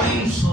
300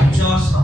50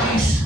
30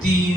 3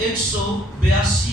182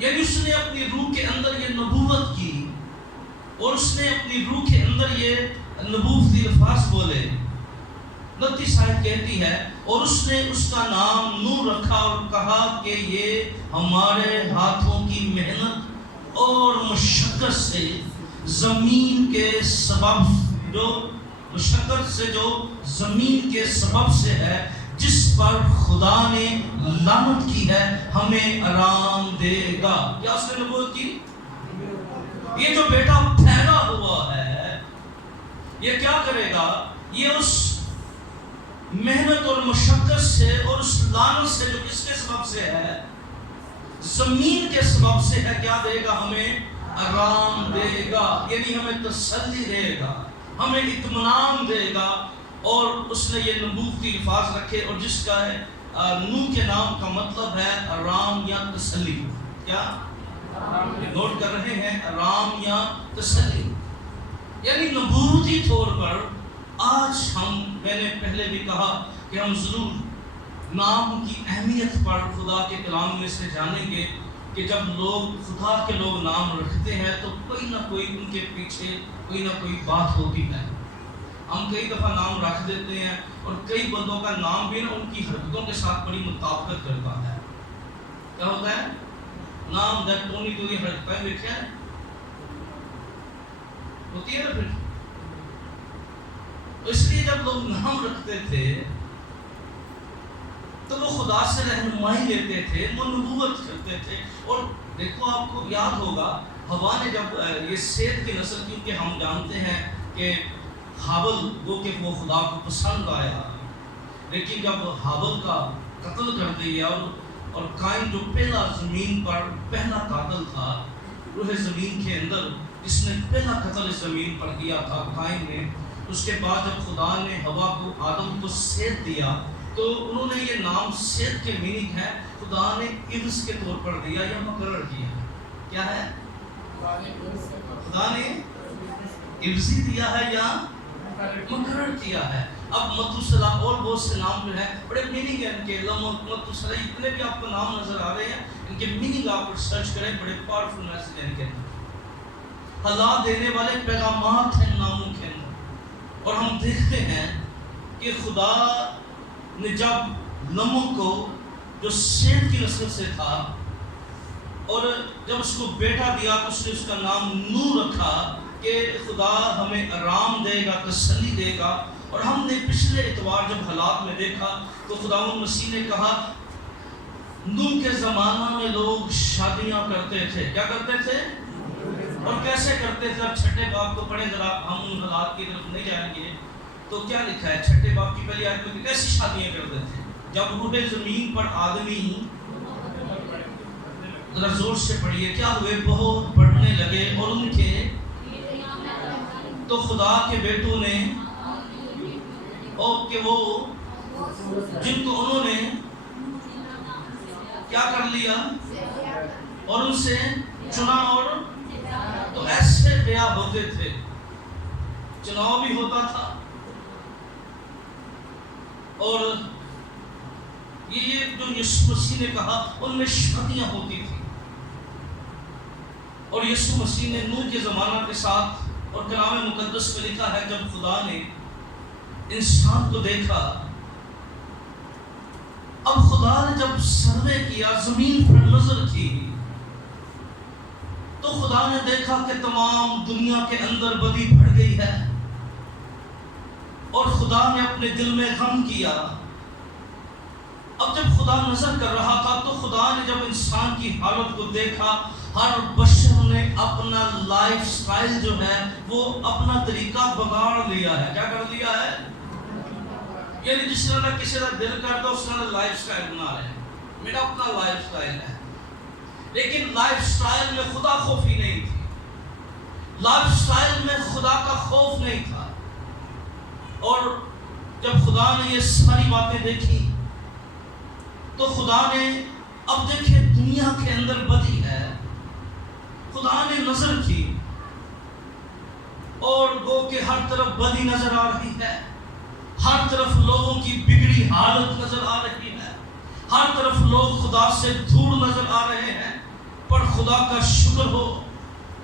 یعنی اس نے اپنی روح کے اندر یہ نبوت کی اور اس نے اپنی روح کے اندر یہ نبوتی الفاظ بولے. 29 آیت کہتی ہے اور اس نے اس کا نام نور رکھا اور کہا کہ یہ ہمارے ہاتھوں کی محنت اور مشقت سے زمین کے سبب جو زمین کے سبب سے ہے جس پر خدا نے لعنت کی ہے ہمیں آرام دے گا. کیا اس نے نبوت کی؟ یہ جو بیٹا پیدا ہوا ہے یہ کیا کرے گا؟ یہ اس محنت اور مشقت سے اور اس لعنت سے جو کس کے سبب سے ہے؟ زمین کے سبب سے ہے. کیا دے گا؟ ہمیں آرام دے گا. یعنی ہمیں تسلی دے گا, ہمیں اطمینان دے گا. اور اس نے یہ نبوتی الفاظ رکھے اور جس کا ہے نوح کے نام کا مطلب ہے آرام یا تسلی. کیا نوٹ کر رہے ہیں؟ آرام یا تسلی. یعنی نبوتی طور پر آج میں نے پہلے بھی کہا کہ ہم ضرور نام کی اہمیت پر خدا کے کلام میں سے جانیں گے کہ جب خدا کے لوگ نام رکھتے ہیں تو کوئی نہ کوئی ان کے پیچھے کوئی نہ کوئی بات ہوتی ہے. ہم کئی دفعہ نام رکھ دیتے ہیں اور کئی بندوں کا نام بھی نا ان کی حرکتوں کے ساتھ بڑی مطابقت کرتا ہے. کیا ہوتا ہے؟ نام ٹونی تو یہ حرکتیں دیکھیں ہوتی ہے نا. پھر اس لیے جب لوگ نام رکھتے تھے تو وہ خدا سے رہنمائی لیتے تھے, وہ نبوت کرتے تھے. اور دیکھو آپ کو یاد ہوگا ہوا نے جب یہ سیت کی نسل, کیونکہ ہم جانتے ہیں کہ حابل وہ کہ وہ خدا کو پسند آیا, لیکن جب حابل کا قتل کر دیا اور قائن جو پہلا زمین پر پہلا قاتل تھا روح زمین کے اندر جس نے پہلا قتل زمین پر کیا تھا قائن نے, اس کے بعد جب خدا نے ہوا کو آدم کو سیت دیا تو انہوں نے یہ نام سیت کے میننگ ہے خدا نے عوض کے طور پر دیا یا مقرر کیا. کیا ہے؟ خدا نے عوضی دیا ہے یا مقرر کیا ہے. اب متوسلا اور بہت سے نام جو ہے بڑے میننگ ہیں ان کے. متوسلا اتنے بھی آپ کو نام نظر آ رہے ہیں, ان کے میننگ آپ سرچ کریں, بڑے پاورفل میسج ہیں ان کے. حالات دینے والے پیغامات ہیں ناموں کے اندر. اور ہم دیکھتے ہیں کہ خدا نے جب نمو کو جو سیت کی نسل سے تھا اور جب اس کو بیٹا دیا تو اس نے اس کا نام نور رکھا کہ خدا ہمیں آرام دے گا, تسلی دے گا. اور ہم نے پچھلے اتوار جب حالات میں دیکھا تو خداوند مسیح نے کہا نوح کے زمانہ میں لوگ شادیاں کرتے تھے. کیا کرتے تھے اور کیسے کرتے تھے؟ اب چھٹے باب کو پڑھیں ذرا, ہم ان حالات کی طرف نہیں جائیں گے. تو کیا لکھا ہے چھٹے باب کی پہلی آیت میں؟ کیسی شادیاں کرتے تھے؟ جب روح زمین پر آدمی, ذرا زور سے پڑھیے, کیا ہوئے؟ بہت بڑھنے لگے اور ان کے تو خدا کے بیٹوں نے اور کہ وہ جن کو انہوں نے کیا کر لیا اور ان سے چنا. اور تو ایسے بیاہ ہوتے تھے, چناؤ بھی ہوتا تھا. اور یہ جو یسوع مسیح نے کہا ان میں شادیاں ہوتی تھی. اور یسوع مسیح نے نوح کے زمانہ کے ساتھ, اور کلام مقدس میں لکھا ہے جب خدا نے انسان کو دیکھا, اب خدا نے جب سروے کیا, زمین پر نظر کی, تو خدا نے دیکھا کہ تمام دنیا کے اندر بدی بڑھ گئی ہے. اور خدا نے اپنے دل میں غم کیا. اب جب خدا نظر کر رہا تھا تو خدا نے جب انسان کی حالت کو دیکھا, ہر بشر نے اپنا لائف سٹائل جو ہے وہ اپنا طریقہ بگاڑ لیا ہے. کیا کر لیا ہے؟ یعنی جس طرح کسی کا دل کرتا اس طرح لائف سٹائل بنا رہے ہیں. میرا اپنا لائف سٹائل ہے, لیکن لائف سٹائل میں خدا خوفی نہیں تھی. لائف سٹائل میں خدا کا خوف نہیں تھا. اور جب خدا نے یہ ساری باتیں دیکھی تو خدا نے, اب دیکھیں دنیا کے اندر بدی ہے, خدا نے نظر کی اور گو کہ ہر طرف بدی نظر آ رہی ہے, ہر طرف لوگوں کی بگڑی حالت نظر آ رہی ہے, ہر طرف لوگ خدا سے دور نظر آ رہے ہیں. پر خدا کا شکر ہو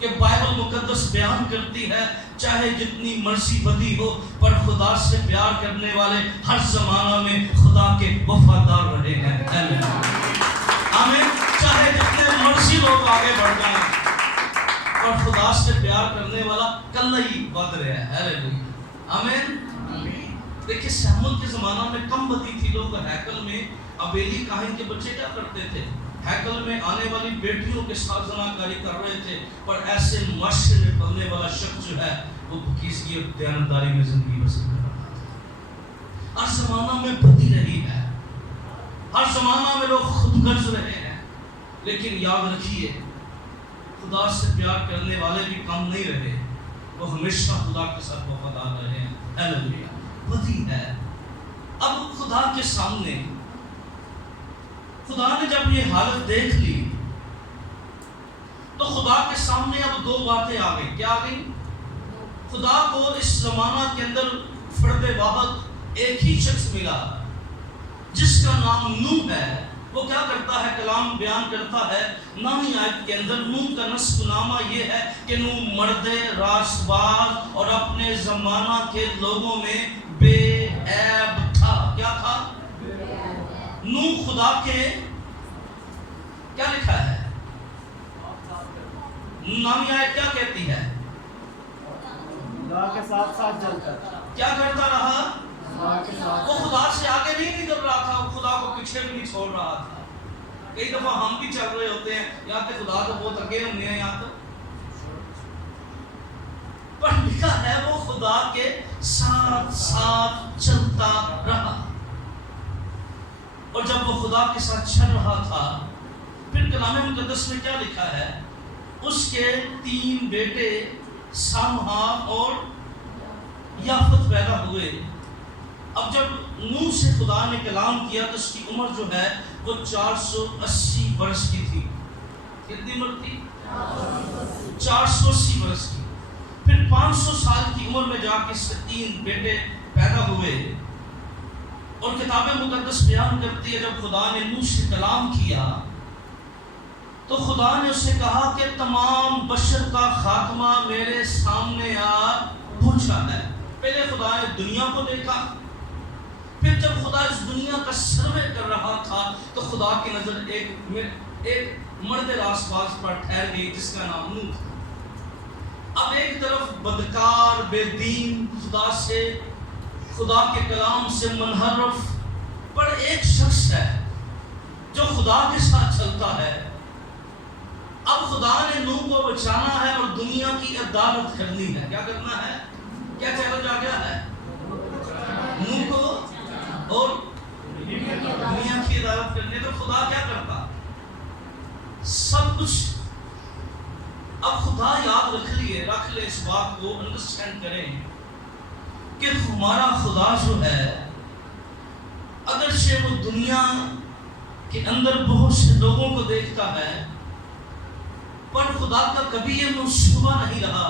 کہ بائبل مقدس بیان کرتی ہے چاہے جتنی مرضی بدی ہو پر خدا سے پیار کرنے والے ہر زمانہ میں خدا کے وفادار رہے ہیں. آمین. چاہے جتنے مرضی لوگ آگے بڑھ جائیں اور خدا سے پیار کرنے والا کل ہی بد رہا ہے. ہیلیلویا. آمین. دیکھیں سیمون کے زمانہ میں کم بدی تھی. لوگ ہیکل میں ابیلی کاہن کے بچے کیا کرتے تھے؟ ہیکل میں آنے والی بیٹیوں کے ساتھ زناکاری کر رہے تھے. پر ایسے معاشرے میں پلنے والا شخص جو ہے وہ کسی اور دیانتداری میں زندگی بسر کر رہا تھا. ہر زمانہ میں بدی رہی ہے, ہر زمانہ میں لوگ خود غرض رہے ہیں, لیکن یاد رکھیے خدا سے پیار کرنے والے بھی کم نہیں رہے, وہ ہمیشہ خدا کے ساتھ وفادار رہے ہیں. ہیلیلویا. بدی ہے. اب خدا کے سامنے خدا نے جب یہ حالت دیکھ لی تو خدا کے سامنے اب دو باتیں آ گئی. کیا آ گئی؟ خدا کو اس زمانہ کے اندر فرد واحد ایک ہی شخص ملا جس کا نام نوح ہے. وہ کیا کرتا ہے؟ کلام بیان کرتا ہے 9ویں آیت کے اندر. نوح کا نسب نامہ یہ ہے کہ نوح مرد راست باز اور اپنے زمانہ کے لوگوں میں بے عیب تھا. کیا تھا؟ نوح خدا کے کیا لکھا ہے؟ 9ویں آیت کیا کہتی ہے؟ خدا کے ساتھ ساتھ چلتا کیا کرتا رہا؟ وہ خدا سے آگے نہیں نکل رہا تھا, وہ خدا کو پیچھے بھی نہیں چھوڑ رہا تھا. کئی دفعہ ہم بھی چل رہے ہوتے ہیں یا تو خدا تو بہت اگے ہونے ہیں یا تو پر لکھا ہے وہ خدا کے ساتھ ساتھ چلتا رہا. اور جب وہ خدا کے ساتھ چل رہا تھا پھر کلام مقدس میں کیا لکھا ہے؟ اس کے 3 بیٹے سامہ اور یافت پیدا ہوئے. اب جب نوح سے خدا نے کلام کیا تو اس کی عمر جو ہے وہ 480 برس کی تھی. کتنی عمر تھی؟ 480 برس کی. پھر 500 سال کی عمر میں جا کے اس کے 3 بیٹے پیدا ہوئے. اور کتاب مقدس بیان کرتی ہے جب خدا نے نوح سے کلام کیا تو خدا نے اس سے کہا کہ تمام بشر کا خاتمہ میرے سامنے آ پہنچا ہے. پہلے خدا نے دنیا کو دیکھا, پھر جب خدا اس دنیا کا سروے کر رہا تھا تو خدا کی نظر ایک مرد راست باز پر ٹھہر گئی جس کا نام نوح تھا. اب ایک طرف بدکار بے دین خدا کے کلام سے منحرف پر ایک شخص ہے جو خدا کے ساتھ چلتا ہے. اب خدا نے نوح کو بچانا ہے اور دنیا کی عدالت کرنی ہے. کیا کرنا ہے؟ کیا چیلنج آ گیا ہے؟ نوح کو اور دنیا کی عدالت کرنے. تو خدا کیا کرتا؟ سب کچھ. اب خدا یاد رکھ لے اس بات کو, انڈرسٹینڈ کریں کہ ہمارا خدا جو ہے اگرچہ وہ دنیا کے اندر بہت سے لوگوں کو دیکھتا ہے پر خدا کا کبھی یہ منصوبہ نہیں رہا,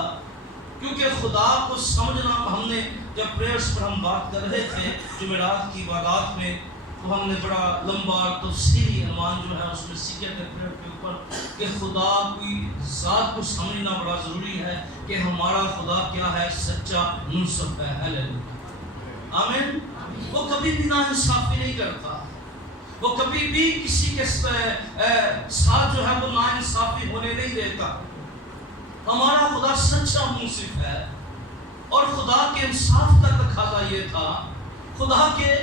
کیونکہ خدا کو سمجھنا. ہم نے جب پریئرز پر ہم بات کر رہے تھے جمعرات کی عبادات میں تو ہم نے بڑا لمبا تفصیلی عنوان جو ہے اس میں سیکھے تھے پریئر کے اوپر کہ خدا کی ذات کو سمجھنا بڑا ضروری ہے کہ ہمارا خدا کیا ہے؟ سچا منصف ہے. ہیلیلویا. آمین. وہ کبھی بھی ناانصافی نہیں کرتا, وہ کبھی بھی کسی کے ساتھ جو ہے وہ ناانصافی ہونے نہیں دیتا. ہمارا خدا سچا منصف ہے اور خدا کے انصاف کا تقاضا یہ تھا, خدا کے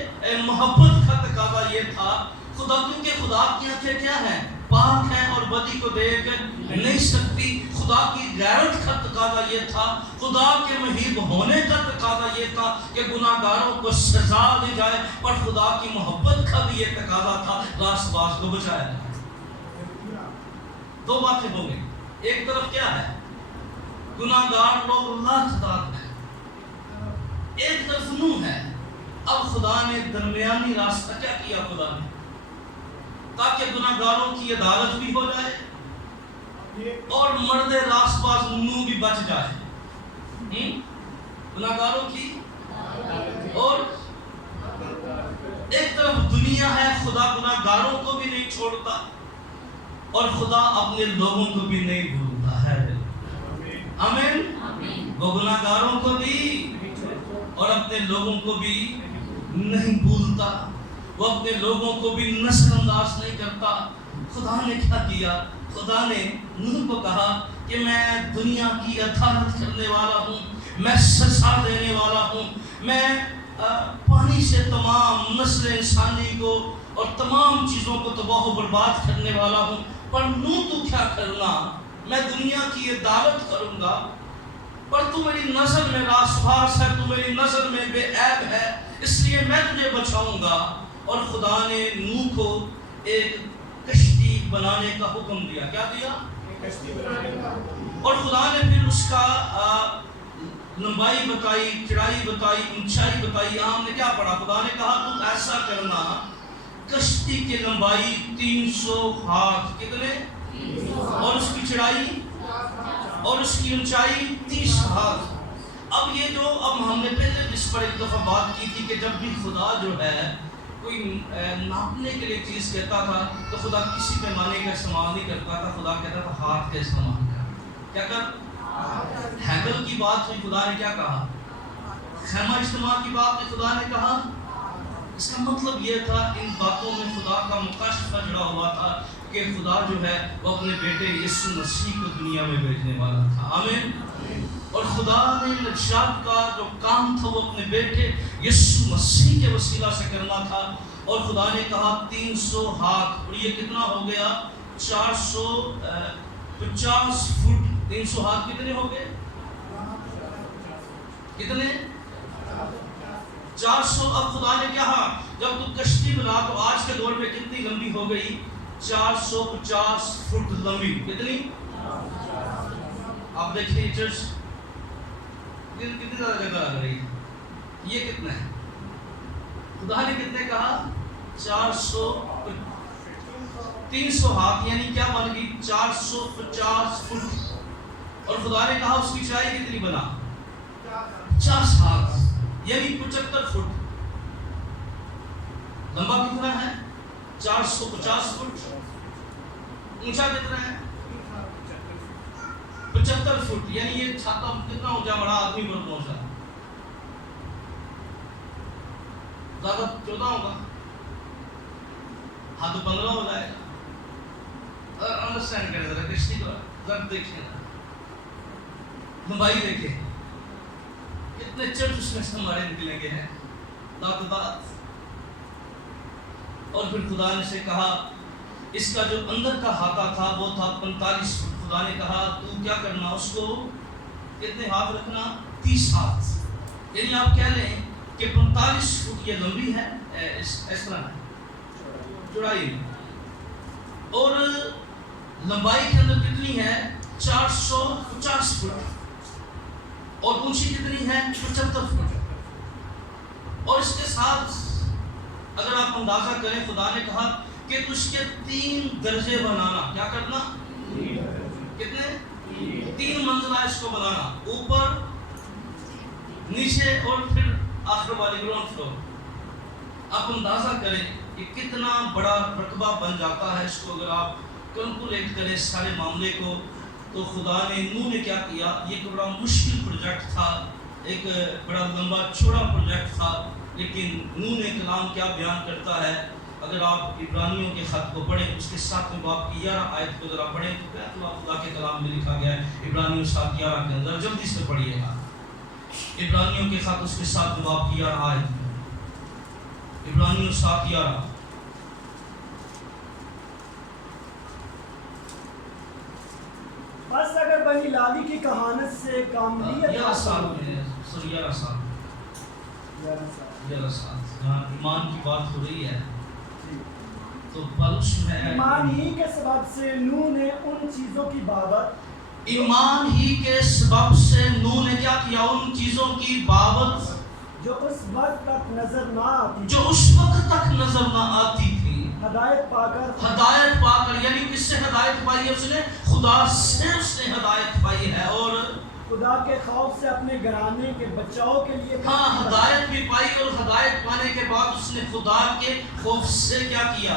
محبت کا تقاضا یہ تھا. خدا کیونکہ خدا کی آنکھیں کیا ہیں؟ پاک ہیں اور بدی کو دیکھ نہیں سکتی. خدا کی غیرت کا تقاضا یہ تھا, خدا کے مہیب ہونے کا تقاضا یہ تھا کہ گناہگاروں کو سزا دی جائے, پر خدا کی محبت کا بھی یہ تقاضا تھا راست باز کو بچایا جائے. 2 باتیں ہو گئی. ایک طرف کیا ہے؟ گناہگار لوگ اللہ تعالیٰ ہے, ایک طرف نوح ہے. اب خدا نے درمیانی راستہ کیا کیا؟ خدا نے تاکہ گناہگاروں کی عدالت بھی ہو جائے اور مرد راست باز نوح بھی بچ جائے. گناہگاروں کی اور ایک طرف دنیا ہے, خدا گناہگاروں کو بھی نہیں چھوڑتا اور خدا اپنے لوگوں کو بھی نہیں بھولتا ہے. آمین. وہ گناہگاروں کو بھی اور اپنے لوگوں کو بھی نہیں بھولتا. وہ اپنے لوگوں کو بھی نظر انداز نہیں کرتا. خدا نے کیا کیا؟ خدا نے نوح کو کہا کہ میں دنیا کی عدالت کرنے والا ہوں، میں سزا دینے والا ہوں، میں پانی سے تمام نسل انسانی کو اور تمام چیزوں کو تباہ و برباد کرنے والا ہوں. پر نوح تو کیا کرنا؟ میں دنیا کی عدالت کروں گا، پر تو میری نظر میں راسخاز ہے، تو میری نظر میں بے عیب ہے، اس لیے میں تجھے بچاؤں گا. اور خدا نے نوح کو ایک کشتی بنانے کا حکم دیا. کیا دیا؟ اور خدا نے پھر اس کا لمبائی بتائی، چڑھائی بتائی، اونچائی بتائی. ہم نے کیا پڑھا؟ خدا نے کہا تو ایسا کرنا، کشتی کی لمبائی 300 ہاتھ. کتنے؟ اور اس کی چڑھائی اور اس کی اونچائی 30 ہاتھ. اب یہ جو ہم نے پہلے اس پر ایک دفعہ بات کی تھی کہ جب بھی خدا جو ہے کوئی ناپنے کے لیے چیز کہتا تھا تو خدا کسی پیمانے کا استعمال نہیں کرتا تھا. خدا کہتا تھا ہاتھ کا استعمال کر. کیا کر؟ ہیکل کی بات ہوئی، خدا نے کیا کہا؟ خیمہ اجتماع کی بات ہوئی، خدا نے کہا. اس کا مطلب یہ تھا ان باتوں میں خدا کا مکاشفہ جڑا ہوا تھا کہ خدا جو ہے وہ اپنے بیٹے یسوع مسیح کو دنیا میں بھیجنے والا تھا. آمین. اور خدا نے نجات کا جو کام تھا وہ اپنے بیٹے یسوع مسیح کے وسیلہ سے کرنا تھا. اور خدا نے کہا 300 ہاتھ، اور یہ کتنا ہو گیا؟ 450 فٹ. 300 ہاتھ کتنے ہو گئے؟ کتنے؟ 400. اب خدا نے کہا جب تو کشتی بنا تو آج کے دور میں کتنی لمبی ہو گئی؟ 450 فٹ لمبی. کتنی؟ آپ دیکھیں چرچ کتنی زیادہ جگہ لگ رہی ہے. یہ کتنا ہے؟ خدا نے کتنے کہا؟ 300 ہاتھ، یعنی کیا بن گئی؟ 450 فٹ. اور خدا نے کہا اس کی چڑھائی کتنی بنا؟ 50 ہاتھ، یعنی 75 فٹ. لمبا کتنا ہے؟ 450 فٹ. اونچا کتنا ہے؟ 75 فٹ. یعنی یہ چھاتا کتنا اونچا؟ بڑا آدمی پر پہنچا. زیادہ 14 ہوگا، ہاں تو 15 ہو جائے گا. انڈرسٹینڈ کریں ذرا کشتی کو ذرا دیکھیں نا، لمبائی دیکھیں کتنے چرچ اس میں سے ہمارے نکلیں گے ہیں تعداد. اور پھر خدا نے سے کہا اس کا جو اندر کا ہاتھا تھا وہ تھا 45 فٹ. خدا نے کہا تو کیا کرنا؟ اس کو کتنے ہاتھ رکھنا؟ 30 ہاتھ. یعنی آپ کہہ لیں کہ 45 فٹ یہ لمبی ہے، اس طرح ہے چوڑائی، اور لمبائی کے اندر کتنی ہے؟ 450 فٹ. اور اونچی کتنی ہے؟ 75 فٹ. اور اس کے ساتھ اگر آپ اندازہ کریں خدا نے کہا کہ اس کے 3 درجے بنانا. کیا کرنا؟ کتنے؟ 3 منزلہ اس کو بنانا، اوپر نیچے اور پھر آخر والی گراؤنڈ فلور. آپ اندازہ کریں کہ کتنا بڑا رقبہ بن جاتا ہے اس کو اگر آپ کیلکولیٹ کریں سارے معاملے کو. تو خدا نے نوح نے کیا کیا؟ یہ ایک بڑا مشکل پروجیکٹ تھا، ایک بڑا لمبا چوڑا پروجیکٹ تھا، لیکن نوح نے کلام کیا بیان کرتا ہے. اگر آپ عبرانیوں کے خط کو پڑھیں اس کے 7ویں باب کی 11 آیت کو ذرا پڑھیں تو کیا خدا کے کلام میں لکھا گیا ہے عبرانیوں 7:11 کے اندر. جلدی سے پڑھیے گا عبرانیوں کے خط اس کے 7ویں باب کی 11 آیت. عبرانیوں 7:11. بس اگر بنی لاوی کی کہانت سے کاملیت 11 سال میں 11 سال جہاں ایمان کی بات ہو رہی ہے تو پلش میں ایمان ہی کے سبب سے نوح نے ان چیزوں کی بابت ایمان ہی کے سبب سے نوح نے کیا کیا؟ ان چیزوں کی بابت جو اس وقت تک نظر نہ آتی، جو اس وقت تک نظر نہ آتی تھی، ہدایت پا کر یعنی کس سے ہدایت پائی ہے؟ اس نے خدا سے اس نے ہدایت پائی ہے، اور خدا کے خوف سے اپنے گھرانے کے بچاؤ کے لیے ہدایت بھی پائی. اور ہدایت پانے کے بعد اس نے خدا کے خوف سے کیا کیا؟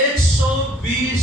120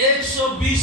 120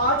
8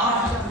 8।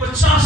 50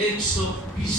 120।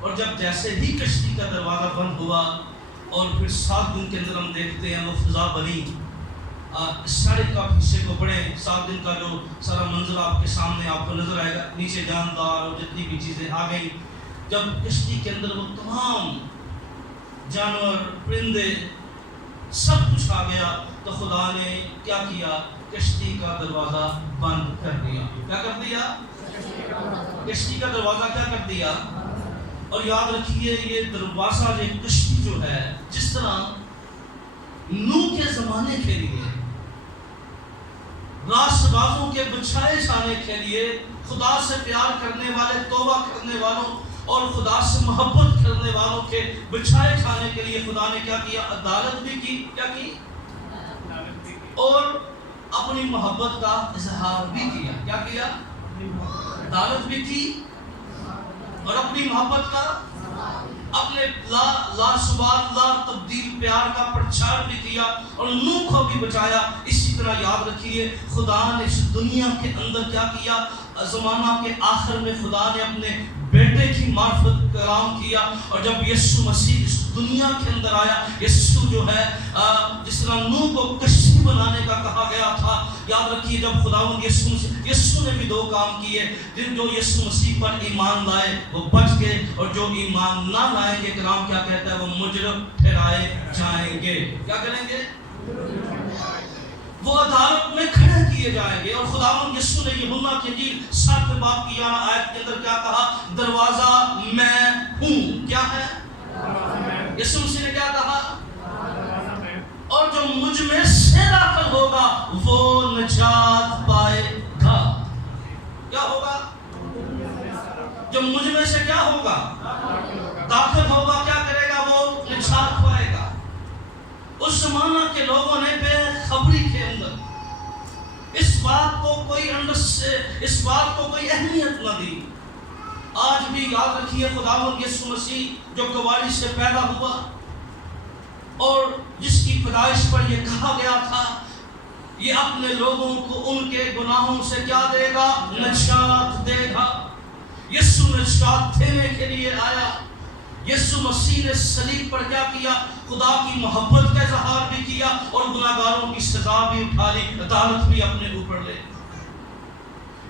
اور جب جیسے ہی کشتی کا دروازہ بند ہوا اور پھر 7 دن کے اندر ہم دیکھتے ہیں وہ فضا بنی، سڑک کا حصے کو پڑھیں، 7 دن کا جو سارا منظر آپ کے سامنے آپ کو نظر آئے گا، نیچے جاندار اور جتنی بھی چیزیں آ گئیں. جب کشتی کے اندر وہ تمام جانور پرندے سب کچھ آ گیا تو خدا نے کیا کیا؟ کشتی کا دروازہ بند کر دیا. کیا کر دیا؟ کشتی کا دروازہ کیا کر دیا؟ اور یاد رکھیے یہ دروازہ یہ کشتی جو ہے، جس طرح نوح کے زمانے کے لیے راست بازوں کے بچھائے جانے کے لیے خدا سے پیار کرنے والے، توبہ کرنے والوں اور خدا سے محبت کرنے والوں کے بچھائے جانے کے لیے خدا نے کیا کیا؟ عدالت بھی کی. کیا کی؟ اور اپنی محبت کا اظہار بھی کیا. کیا کیا؟ عدالت بھی کی اور اپنی محبت کا، اپنے لا سوال لا تبدیل پیار کا پرچار بھی کیا اور نوح کو بھی بچایا. اسی طرح یاد رکھیے خدا نے اس دنیا کے اندر کیا کیا؟ زمانہ کے آخر میں خدا نے اپنے بیٹے کی معرفت کلام کیا، اور جب یسوع مسیح اس دنیا کے اندر آیا، یسوع جو ہے جس طرح نوح کو کشتی بنانے کا کہا گیا تھا، یاد رکھیے جب خداوند یسوع نے بھی 2 کام کیے. جن جو یسوع مسیح پر ایمان لائے وہ بچ گئے، اور جو ایمان نہ لائیں گے کلام کیا کہتا ہے؟ وہ مجرم ٹھہرائے جائیں گے. کیا کریں گے؟ وہ عدالت میں کھڑے کیے جائیں گے. اور خداوند یسوع نے یوحنا کی انجیل 7 باب کی 11 آیت کے اندر کیا کہا؟ دروازہ میں ہوں. کیا ہے؟ یسوع مسیح نے کیا کہا؟ اور جو مجھ میں سے داخل ہوگا وہ نجات پائے گا. کیا ہوگا؟ جو مجھ میں سے کیا ہوگا؟ داخل ہوگا. کیا کرے گا؟ وہ نجات پائے گا. اس زمانہ کے لوگوں نے بے خبری کے اندر اس بات کو کوئی اہمیت نہ دی. آج بھی یاد رکھیے خداوند یسوع مسیح جو کواڑی سے پیدا ہوا اور جس کی پیدائش پر یہ کہا گیا تھا یہ اپنے لوگوں کو ان کے گناہوں سے کیا دے گا؟ نجات دے گا. یسوع نجات دینے کے لیے آیا. یسوع مسیح نے صلیب پر کیا کیا؟ خدا کی محبت کا اظہار بھی کیا اور گناہگاروں کی سزا بھی اٹھا لی، عدالت بھی اپنے اوپر لے.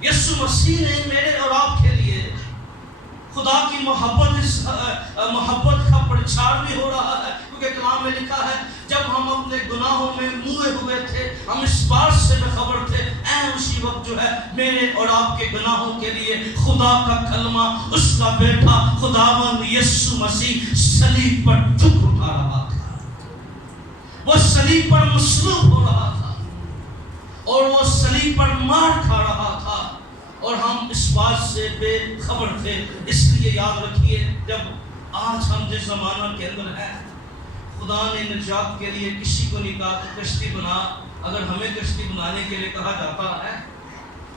یسوع مسیح نے میرے اور آپ کے لیے خدا کی محبت کا پرچار بھی ہو رہا ہے، کیونکہ کلام میں لکھا ہے جب ہم اپنے گناہوں میں موئے ہوئے تھے، ہم اس بات سے بے خبر تھے، اسی وقت جو ہے میرے اور آپ کے گناہوں کے لیے خدا کا کلمہ، اس کا بیٹا خداوند یسوع مسیح صلیب پر دکھ اٹھا رہا تھا. وہ صلیب پر مصلوب ہو رہا تھا اور وہ صلیب پر مار کھا رہا تھا، اور ہم اس بات سے بے خبر تھے. اس لیے یاد رکھیے جب آج ہم جس زمانہ کے اندر ہیں، خدا نے نجات کے لیے کسی کو نہیں کہا کہ کشتی بنا. اگر ہمیں کشتی بنانے کے لیے کہا جاتا ہے،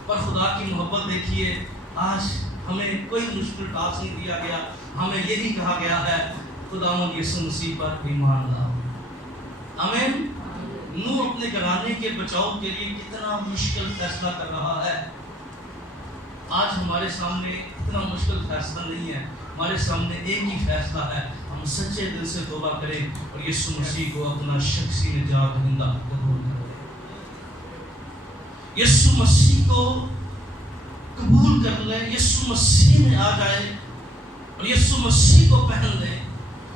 پر خدا کی محبت دیکھیے، آج ہمیں کوئی مشکل ٹاسک نہیں دیا گیا. ہمیں یہی کہا گیا ہے خداوند یسوع مسیح پر ایمان لاؤ. آمین. نوح اپنے گھرانے کے بچاؤ کے لیے کتنا مشکل فیصلہ کر رہا ہے. آج ہمارے سامنے اتنا مشکل فیصلہ نہیں ہے. ہمارے سامنے ایک ہی فیصلہ ہے، ہم سچے دل سے توبہ کریں اور یسوع مسیح کو اپنا شخصی نجات دہندہ قبول کریں. یسوع مسیح کو قبول کر لیں، یسوع مسیح میں آ جائیں اور یسوع مسیح کو پہن لیں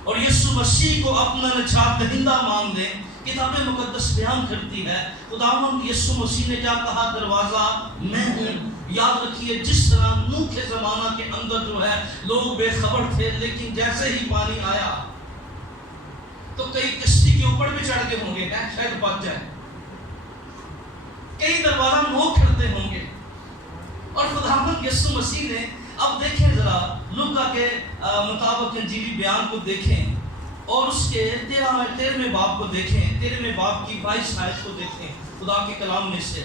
اور یسوع مسیح کو اپنا نجات دہندہ مان لیں. کتاب مقدس بیان کرتی ہے خداوند یسوع مسیح نے کیا کہا؟ دروازہ میں ہوں. یاد رکھیے جس طرح نوح کے زمانہ کے اندر جو ہے لوگ بے خبر تھے، لیکن جیسے ہی پانی آیا تو کئی کشتی کے اوپر بھی چڑھ کے ہوں گے، شاید بچ جائے، کئی دروازہ نو کھڑتے ہوں گے. اور خداوند یسوع مسیح نے، اب دیکھیں ذرا لوکا کے مطابق انجیلی بیان کو دیکھیں اور اس کے 13ویں باب کو دیکھیں، 13ویں باب کی 22 آیت کو دیکھیں. خدا کے کلام میں سے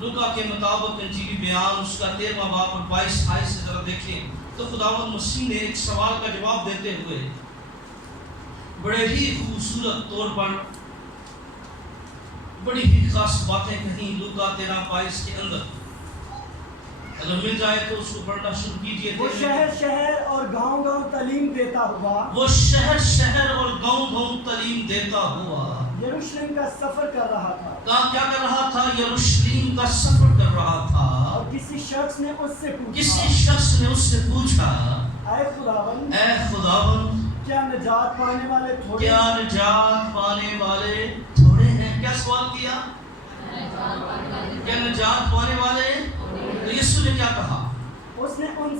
لوکا کے مطابق انجیلی بیان اس کا 13واں باب اور 22 آیت سے ذرا دیکھیں تو خداوند مسیح نے ایک سوال کا جواب دیتے ہوئے بڑے ہی خوبصورت طور پر بڑی ہی خاص باتیں کہیں. لوکا 13:22 کے اندر اگر مل جائے تو اس کو پڑھنا شروع کیجیے. وہ شہر شہر اور گاؤں گاؤں تعلیم دیتا ہوا وہ شہر شہر اور گاؤں گاؤں تعلیم دیتا ہوا یروشلم کا سفر کر رہا تھا. کیا کر رہا تھا؟ یروشلم کا سفر کر رہا تھا. اور کسی شخص نے اس سے پوچھا اے خداوند اے خداوند کیا نجات پانے والے تھوڑے کیا نجات پانے والے تھوڑے ہیں؟ کیا سوال کیا؟ کیا نجات پانے والے؟ تو یسوع نے کیا کہا؟ اس نے ان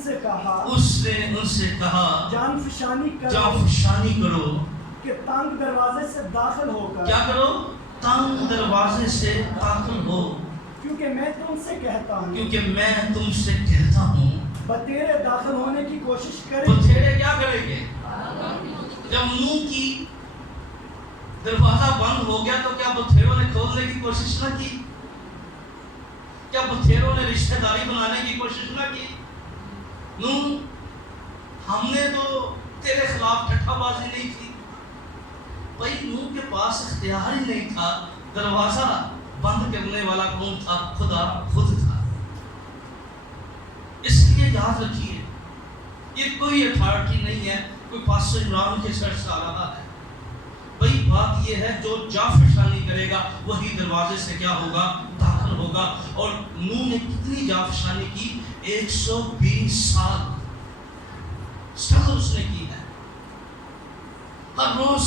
سے کہا جان فشانی کرو کہ تنگ دروازے سے داخل ہو کر کیا کرو؟ تنگ دروازے سے داخل ہو، کیونکہ میں تم سے کہتا ہوں بتیرے داخل ہونے کی کوشش کریں. بتیرے کیا کریں گے؟ جب منہ کی دروازہ بند ہو گیا تو کیا بتھیروں نے کھولنے کی کوشش نہ کی؟ کیا بتھیروں نے رشتہ داری بنانے کی کوشش نہ کی؟ ہم نے تو تیرے خلاف ٹھٹھا بازی نہیں کی. بھائی نوح کے پاس اختیار ہی نہیں تھا. دروازہ بند کرنے والا کون تھا؟ خدا خود تھا. اس لیے یاد رکھیے یہ کوئی اتھارٹی نہیں ہے کوئی پاسٹر عمران کے سر سے آ رہا ہے. بھائی بات یہ ہے جو جافشانی کرے گا وہی دروازے سے کیا ہوگا؟ داخل ہوگا. اور نوح نے کتنی جافشانی کی؟ 120 سال سٹرگل اس نے کی ہے. ہر روز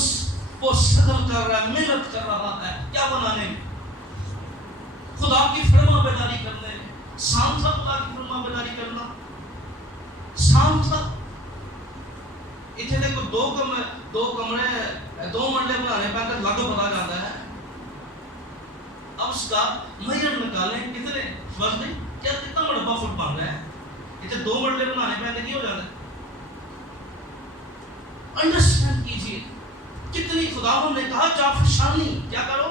وہ سٹرگل کر رہا ہے، محنت کر رہا ہے. کیا بنانے میں؟ خدا کی فرما برداری کرنے میں. شام تھا خدا کی فرما برداری کرنا، شام تھا. اتنے دیکھو دو مرلے بنانے پہ لگ پتا جاتا ہے. اب اس کا میجر نکالیں کتنے وزن کیا کتنا مربع فٹ بن رہا ہے. اتنے 2 مرلے بنانے پہ نہیں ہو جاتا ہے. انڈرسٹینڈ کیجیے کتنی خداوند نے کہا جافشانی کیا کرو.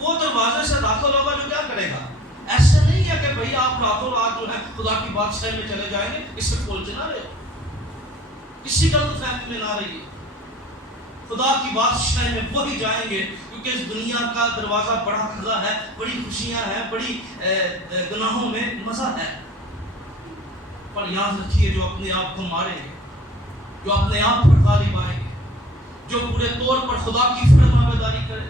وہ دروازے سے داخل ہوگا جو کیا کرے گا. ایسا نہیں ہے کہ بھئی آپ راتوں رات جو ہے خدا کی بادشاہی میں چلے جائیں گے. اس سے کھولتے نہ رہے، کسی غلط فہمی میں نہ رہیے. خدا کی بادشاہی میں وہی جائیں گے کیونکہ اس دنیا کا دروازہ بڑا کھلا ہے، بڑی خوشیاں ہیں، بڑی گناہوں میں مزہ ہے. پر یاد رکھیے جو اپنے آپ کو ماریں گے، جو اپنے آپ پر غالب آئیں گے، جو پورے طور پر خدا کی فرما برداری کرے،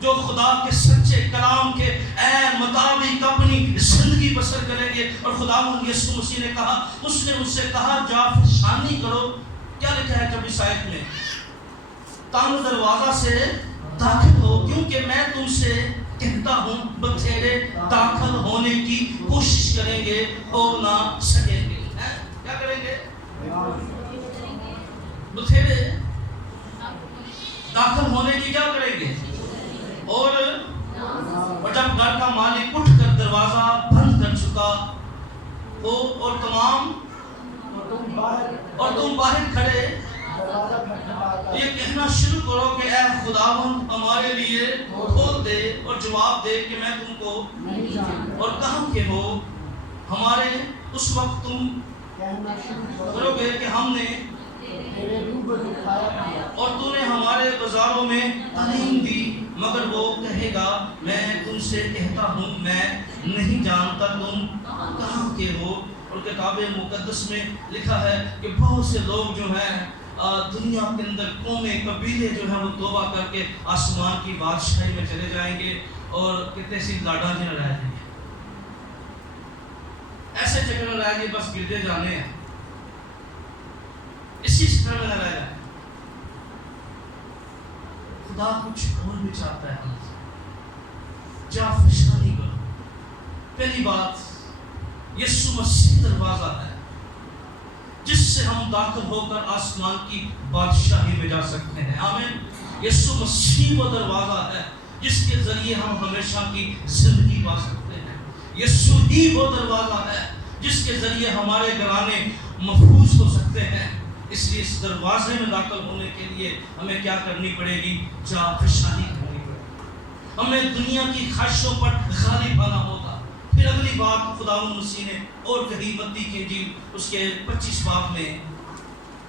جو خدا کے سچے کلام کے عین مطابق اپنی زندگی بسر کریں گے. اور خداوند یسوع مسیح نے کہا، اس نے مجھ سے کہا جافشانی کرو. کیا لکھا ہے 24 آیت میں؟ تنگ دروازہ سے داخل ہو کیونکہ میں تم سے کہتا ہوں بتھیرے داخل ہونے کی کوشش کریں گے ہو نہ سکیں گے. کیا کریں گے؟ بتھیرے داخل ہونے کی کیا کریں گے؟ اور جب گھر کا مالک اٹھ کر دروازہ بند کر چکا ہو اور تم باہر کھڑے یہ کہنا شروع کرو کہ اے خداوند ہمارے لیے کھول دے اور جواب دے کہ میں تم کو اور کہاں کے ہو. ہمارے اس وقت تم کرو گے کہ ہم نے اور تو نے ہمارے بازاروں میں تعلیم دی. مگر وہ کہے گا میں تم سے کہتا ہوں میں نہیں جانتا تم کہاں کے ہو. اور کتاب مقدس میں لکھا ہے کہ بہت سے لوگ جو ہیں دنیا کے اندر قومیں قبیلے جو ہیں وہ توبہ کر کے آسمان کی بادشاہی میں چلے جائیں گے اور کتنے سی لاڈا جن رہ جائیں گے. ایسے چکر میں رہ گے بس گردے جانے ہیں، اسی طرح میں نہ رہ جائیں. خدا کچھ اور بھی چاہتا ہے ہم سے. جافشانی کرو. پہلی بات یسوع مسیح دروازہ ہے جس سے ہم داخل ہو کر آسمان کی بادشاہی میں جا سکتے ہیں. آمین. یسوع مسیح وہ دروازہ ہے جس کے ذریعے ہم ہمیشہ کی زندگی پا سکتے ہیں. یسوع ہی وہ دروازہ ہے جس کے ذریعے ہمارے گھرانے محفوظ ہو سکتے ہیں. اس لیے اس دروازے میں داخل ہونے کے لیے ہمیں کیا کرنی پڑے گی؟ جافشانی کرنی پڑے گی. ہمیں دنیا کی خواہشوں پر غالب آنا ہوگا. پھر اگلی بات خداوند مسیح نے اور کہی متی کی انجیل اس کے 25 باب میں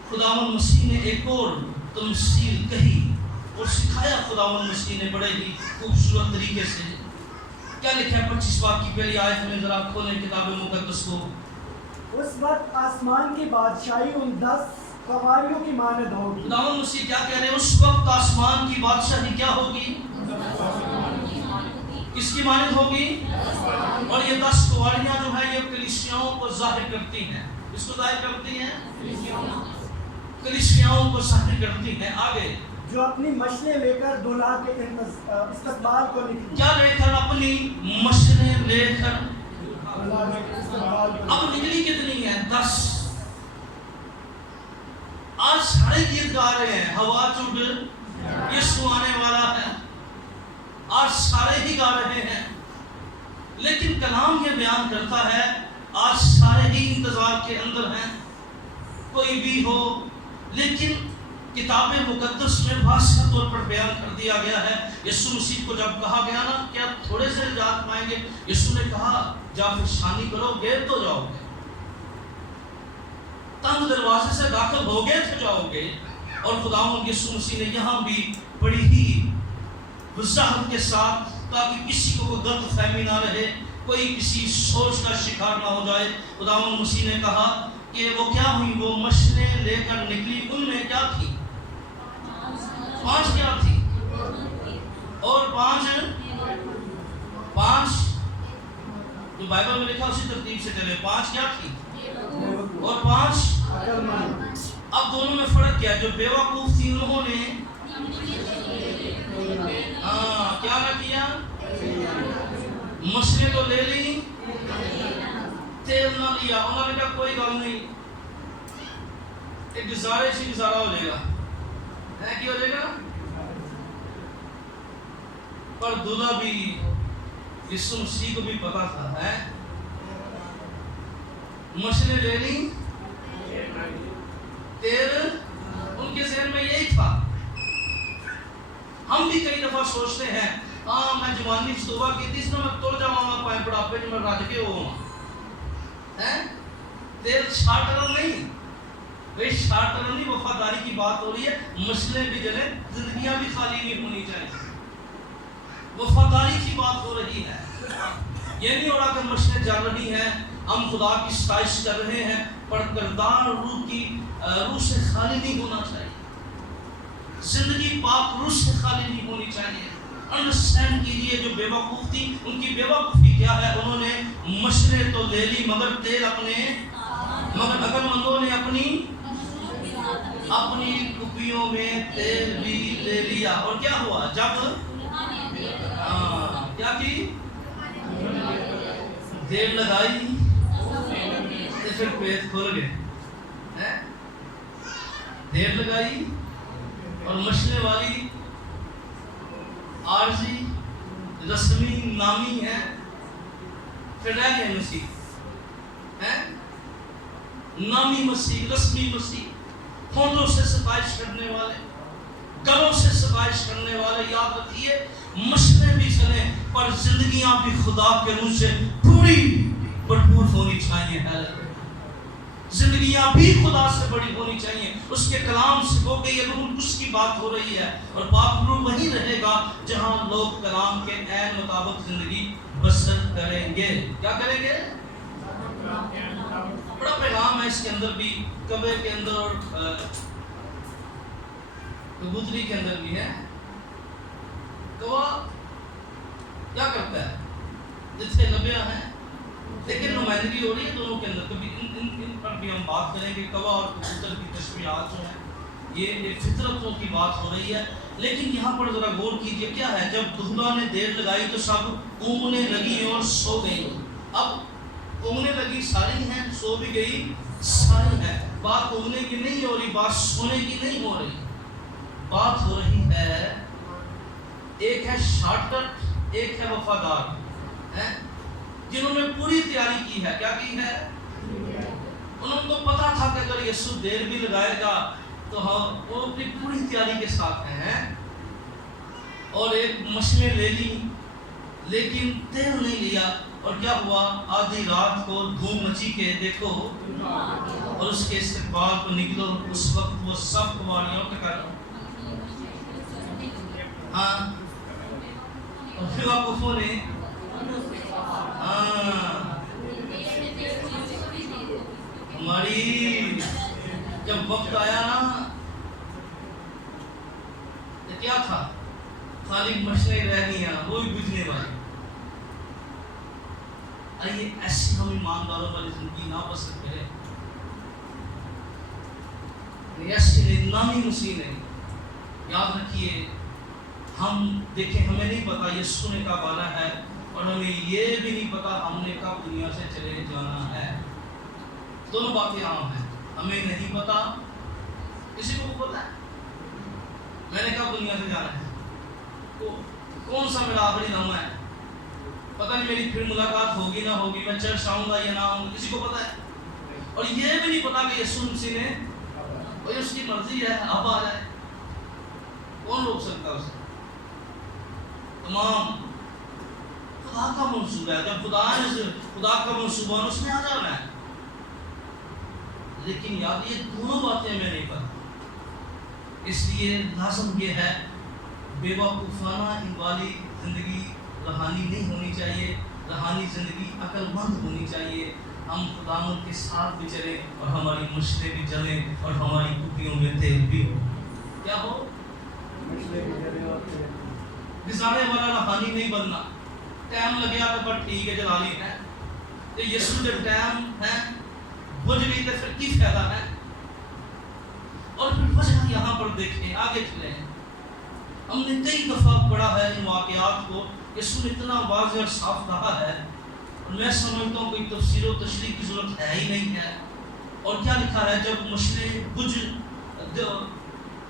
خداوند مسیح نے ایک اور تمثیل کہی اور سکھایا. خداوند مسیح نے بڑے ہی خوبصورت طریقے سے کیا لکھا ہے 25 باب کی پہلی آیت میں؟ ذرا کھولیں کتاب مقدس کو. اس وقت آسمان کی بادشاہی ان 10 قواریوں کی مانند ہوگی. خداوند مسیح کیا کہہ رہے ہیں؟ اس وقت آسمان کی بادشاہی کیا ہوگی؟ کس کی مانند ہوگی؟ اور یہ 10 قواریاں جو ہیں یہ کلیسیاؤں کو ظاہر کرتی ہیں. اس کو ظاہر کرتی ہیں؟ کلیسیاؤں کو ظاہر کرتی ہیں. آگے جو اپنی مشلیں لے کر دلہا کے استقبال کو نکلی. کیا لے کر؟ اپنی مشلیں لے کر. دلہا کے استقبال کو اب نکلی کتنی ہیں؟ 10. آج سارے گیت گا رہے ہیں ہوا چڑ یسوع آنے والا ہے. آج سارے ہی گا رہے ہیں، لیکن کلام یہ بیان کرتا ہے آج سارے ہی انتظار کے اندر ہیں. کوئی بھی ہو، لیکن کتاب مقدس میں واضح طور پر بیان کر دیا گیا ہے. یسوع مسیح کو جب کہا گیا نا کیا تھوڑے سے نجات پائیں گے، یسوع نے کہا جب فرشانی کرو گے تو جاؤ گے، تنگ دروازے سے داخل ہوگے تو جاؤ گے. اور خداوند یسوع مسیح نے یہاں بھی بڑی ہی وضاحت کے ساتھ، تاکہ کسی کو کوئی غلط فہمی نہ رہے، کوئی کسی سوچ کا شکار نہ ہو جائے، خداوند مسیح نے کہا کہ وہ کیا ہوئی؟ وہ مشلیں لے کر نکلی. ان میں کیا تھی؟ 5 کیا تھی؟ اور 5 جو بائبل میں لکھا اسی ترتیب سے چلے. 5 کیا تھی؟ اور 5 عقل مند. اب دونوں میں فرق کیا ہے؟ جو بیوقوف تھی انہوں نے کیا نہ کیا؟ مشلیں تو لے لی، تیل نہ لیا. انہوں نے کہا کوئی گل نہیں، ایک گزارش ہی گزارا ہو جائے گا. ہے کی ہو جائے گا؟ پر دلہا بھی یسوع مسیح کو بھی پتا تھا ہے، مشلیں لے لی، تیل ان کے ذہن میں یہی تھا. ہم بھی کئی دفعہ سوچتے ہیں میں جوانی توبہ کی تھی، اس میں تر جاؤں گا بڑھاپے میں رج کے ہوا ہے. تیل شارٹر نہیں، بھائی شارٹر نہیں، وفاداری کی بات ہو رہی ہے. مشلیں بھی جلیں، زندگیاں بھی خالی نہیں ہونی چاہیے. وفاداری کی بات ہو رہی ہے. یہ نہیں ہو رہا کہ مشلیں جل رہی ہیں، ہم خدا کی ستائش کر رہے ہیں، پر کردار روح سے خالی نہیں ہونا چاہیے. زندگی پاک روح سے خالی نہیں ہونی چاہیے. انڈرسٹینڈ کیجیے جو بے وقوف تھی ان کی بے وقوفی کیا ہے؟ انہوں نے مشلیں تو لے لی مگر تیل مگر عقل مندوں نے اپنی کپیوں میں تیل بھی لے لیا. اور کیا ہوا؟ جب کیا کی دیر لگائی تو پھر پیٹ کھل گئے. دیر لگائی اور مشلے والی عارضی رسمی نامی ہے، پھر رہ گئے مسیح ہے، نامی مسیح، رسمی مسیح، ہونٹوں سے ستائش کرنے والے، گلوں سے ستائش کرنے والے. یاد رکھیے مشلیں بھی چلیں پر زندگیاں بھی خدا کے روح سے پوری بھرپور ہونی چاہیے. زندگیاں بھی خدا سے بڑی ہونی چاہیے. اس کے کلام سے ہو کے یہ روح اس کی بات ہو رہی ہے، اور پاک روح وہی رہے گا جہاں لوگ کلام کے عین مطابق زندگی بسر کریں گے. کیا کریں گے؟ بڑا پیغام ہے اس کے اندر بھی، کوے کے اندر اور کبوتری کے اندر بھی ہے. کوا کیا کرتا ہے؟ جتنے لبیاں ہیں، لیکن نمائندگی ہو رہی ہے دونوں کے اندر. کبھی ان پر بھی ہم بات کریں گے. کوا اور کبوتر کی تشبیہات جو ہیں یہ فطرتوں کی بات ہو رہی ہے. لیکن یہاں پر ذرا غور کیجئے کیا ہے؟ جب دلہا نے دیر لگائی تو سب اونگنے لگی اور سو گئی. اب اونگنے لگی ساری ہیں، سو بھی گئی ساری ہیں. بات اونگنے کی نہیں ہو رہی، بات سونے کی نہیں ہو رہی. بات ہو رہی ہے ایک ہے شارٹ کٹ، ایک ہے وفادار ہے، جنہوں نے پوری تیاری کی ہے. کیا کی ہے؟ انہوں کو پتا تھا کہ اگر یسوع دیر بھی لگائے گا تو وہ اپنی پوری تیاری کے ساتھ ہیں. اور ایک مشلیں لے لی لیکن تیل نہیں لیا. اور کیا ہوا؟ آدھی رات کو دھوم مچی کے دیکھو اور اس کے استقبال کو نکلو. اس وقت وہ سب قواریوں کے کر اور بیوقوفوں نے ہماری جب وقت آیا نا تو کیا تھا؟ خالی مشنیں رہ گئیں، وہ بھی بجھنے والی۔ آئیے ایسی ہم ایمانداروں والی زندگی نہ بسر کریں، ایسی نامی مسیح نہیں۔ یاد رکھیے، ہم دیکھیں ہمیں نہیں پتا یسوع نے کب آنا ہے، اور ہمیں یہ بھی نہیں پتا ہم نے کب دنیا سے چلے جانا ہے۔ دونوں باتیں عام ہیں، ہمیں نہیں پتا، کسی کو پتا ہے میں نے کب دنیا سے جانا ہے، کون سا میرا آخری نامہ ہے، پتہ نہیں میری پھر ملاقات ہوگی نہ ہوگی، میں چرچ آؤں گا یا نہ آؤں گا، کسی کو پتا ہے؟ اور یہ بھی نہیں پتا کہ یسوع مسیح نے کوئی اس کی مرضی ہے اب آ جائے، کون روک سکتا ہے اسے؟ تمام خدا کا منصوبہ ہے، جب خدا کا منصوبہ ہے اس میں آ جانا ہے۔ لیکن یاد یہ دونوں باتیں ہمیں نہیں پتا، اس لیے لازم یہ ہے بے وقوفانہ والی زندگی روحانی نہیں ہونی چاہیے، روحانی زندگی عقل مند ہونی چاہیے۔ ہم خداوند کے ساتھ بھی چلیں اور ہماری مشلیں بھی جلیں اور ہماری کپڑیوں میں تیل بھی ہو، کیا ہو؟ گزارے والا روحانی نہیں بننا، ٹائم لگے گا تو بٹ ٹھیک ہے جلا لی ہے، تو یسوع جب ٹائم ہے بجھ گئی تو پھر کی فائدہ ہے؟ اور پھر وجہ یہاں پر دیکھیں، آگے چلیں، ہم نے کئی دفعہ پڑھا ہے ان واقعات کو، یسوع نے اتنا واضح اور صاف کہا ہے، اور میں سمجھتا ہوں کوئی تفسیر و تشریح کی ضرورت ہے ہی نہیں ہے۔ اور کیا لکھا ہے؟ جب مشلیں بجھ،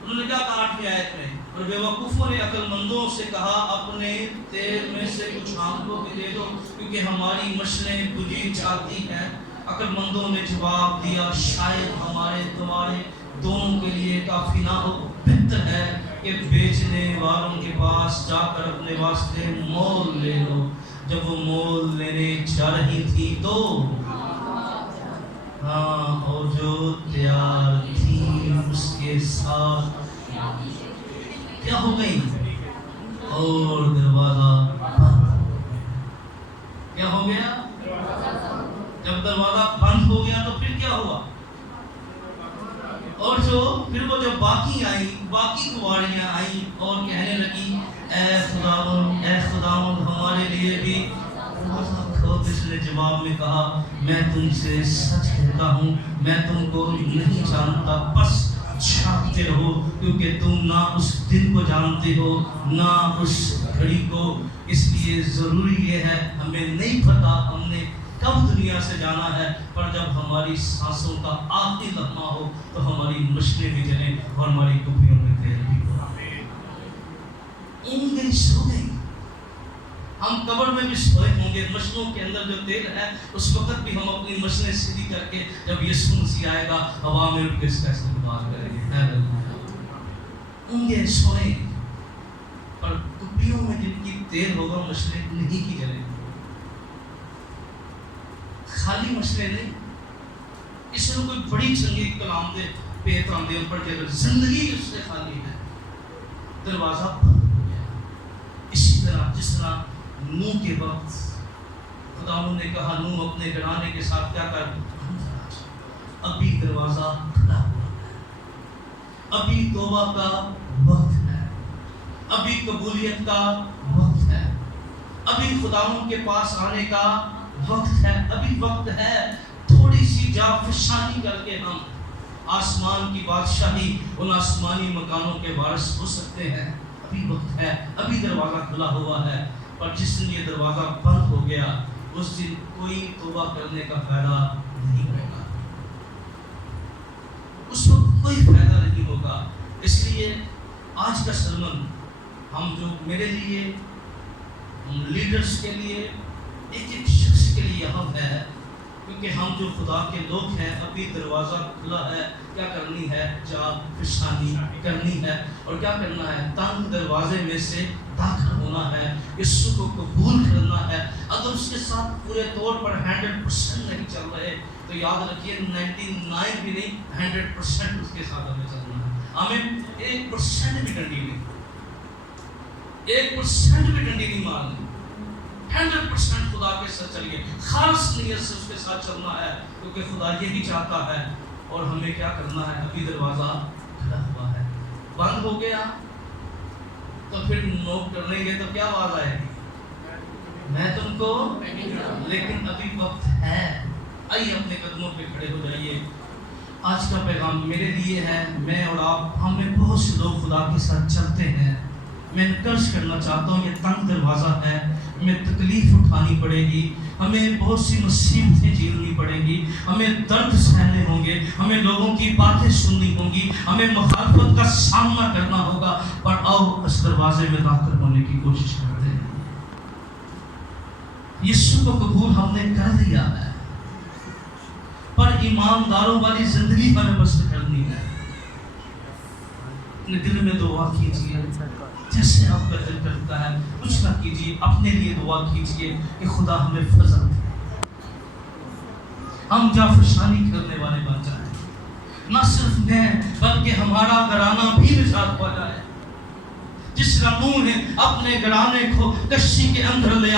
انہوں نے کیا کہا 8ویں آیت میں؟ اور بے وقوفوں نے عقل مندوں سے کہا اپنے تیل میں سے کچھ ہم کو بھی دے دو کیونکہ ہماری مشلیں بجھی جاتی ہیں۔ عقل مندوں نے جواب دیا شاید ہمارے تمہارے دونوں کے لیے کافی نہ ہو، بہتر ہے کہ بیچنے والوں کے پاس جا کر اپنے واسطے مول لے لو۔ جب وہ مول لینے جا رہی تھی تو اور جو تیار تھی اس کے ساتھ کیا ہو گئی؟ اور دروازہ بند، کیا ہو گیا؟ جب دروازہ بند ہو گیا تو پھر کیا ہوا؟ اور پھر وہ جب باقی آئیں، باقی کواریاں آئیں اور کہنے لگی اے خداوند ہمارے لیے بھی کھو۔ اس نے جواب میں کہا میں تم سے سچ کہتا ہوں میں تم کو نہیں جانتا، بس جھانکتے رہو کیونکہ تم نہ اس دن کو جانتے ہو نہ اس گھڑی کو۔ اس لیے ضروری یہ ہے، ہمیں نہیں پتا ہم نے کب دنیا سے جانا ہے، پر جب ہماری سانسوں کا آخری لمحہ ہو تو ہماری مشلیں بھی جلیں اور ہماری کپڑیوں میں تیل بھی ہو۔ اون گئی، سو گئی، ہم قبر میں بھی سوئے ہوں گے، مشلوں کے اندر جو تیل ہے اس وقت بھی ہم اپنی مشلیں سیدھی کر کے جب یسوع مسیح آئے گا ہوا میں اٹھ کے اس کا استقبال کریں گے۔ اون گے، سوئے، پر کپڑیوں میں جن کی تیل ہوگا مشلیں نہیں کی جلیں، خالی مشلیں نہیں۔ اس میں کوئی بڑی چنگی کلام دے پہ تراندے اوپر جب زندگی اس سے خالی ہے، دروازہ بند ہو گیا۔ اسی طرح جس طرح نوح کے وقت خداوند نے کہا نوح اپنے گھرانے کے ساتھ کیا کر، ابھی دروازہ کھلا ہوا ہے، ابھی توبہ کا وقت ہے، ابھی قبولیت کا وقت ہے، ابھی خداوند کے پاس آنے کا وقت ہے، ابھی وقت ہے تھوڑی سی جا فشانی کر کے ہم آسمان کی بادشاہی ان آسمانی مکانوں کے وارث ہو سکتے ہیں۔ ابھی وقت ہے، ابھی دروازہ کھلا ہوا ہے، پر جس دن یہ دروازہ بند ہو گیا اس دن کوئی توبہ کرنے کا فائدہ نہیں ہوگا، اس وقت کوئی فائدہ نہیں ہوگا۔ اس لیے آج کا سرمن ہم جو میرے لیے، لیڈرز کے لیے، ایک ایک شخص کے لیے اہم ہے، کیونکہ ہم جو خدا کے لوگ ہیں ابھی دروازہ کھلا ہے، کیا کرنی ہے؟ جا فشانی کرنی ہے، اور کیا کرنا ہے؟ تنگ دروازے میں سے داخل ہونا ہے، یسوع کو قبول کرنا ہے۔ اگر اس کے ساتھ پورے طور پر 100% نہیں چل رہے تو یاد رکھیے 99 بھی نہیں 100% اس کے ساتھ ہمیں چلنا ہے۔ ہمیں 1% بھی ڈنڈی نہیں، 1% بھی ڈنڈی نہیں مارنی، 100% خدا کے ساتھ چلیے، خالص نیت سے اس کے ساتھ چلنا ہے، کیونکہ خدا یہی چاہتا ہے۔ اور ہمیں کیا کرنا ہے؟ ابھی دروازہ کھلا ہوا ہے، بند ہو گیا تو پھر نوک کر لیں گے تو کیا آواز آئے گی؟ میں تم کو، لیکن ابھی وقت ہے۔ آئیے اپنے قدموں پہ کھڑے ہو جائیے۔ آج کا پیغام میرے لیے ہے، میں اور آپ، ہم میں بہت سے لوگ خدا کے ساتھ چلتے ہیں۔ میں انکرج کرنا چاہتا ہوں، یہ تنگ دروازہ ہے، ہمیں تکلیف اٹھانی پڑے گی، ہمیں بہت سی مصیبتیں جھیلنی پڑیں گی، ہمیں درد سہنے ہوں گے، ہمیں لوگوں کی باتیں سننی ہوں گی، ہمیں مخالفت کا سامنا کرنا ہوگا، پر آؤ اس دروازے میں داخل ہونے کی کوشش کرتے ہیں۔ یسوع کو قبول ہم نے کر لیا ہے، پر ایمانداروں والی زندگی ہمیں بسر کرنی ہے۔ اپنے دل میں دعا کیجیے، جیسے آپ کا دل کرتا ہے کچھ نہ کیجیے، اپنے لیے دعا کیجیے کہ خدا ہمیں فضل دے، ہم جافشانی کرنے والے بن جائیں، نہ صرف میں بلکہ ہمارا گھرانہ بھی نجات پا جائے۔ جس طرح نوح نے اپنے گھرانے کو کشتی کے اندر لے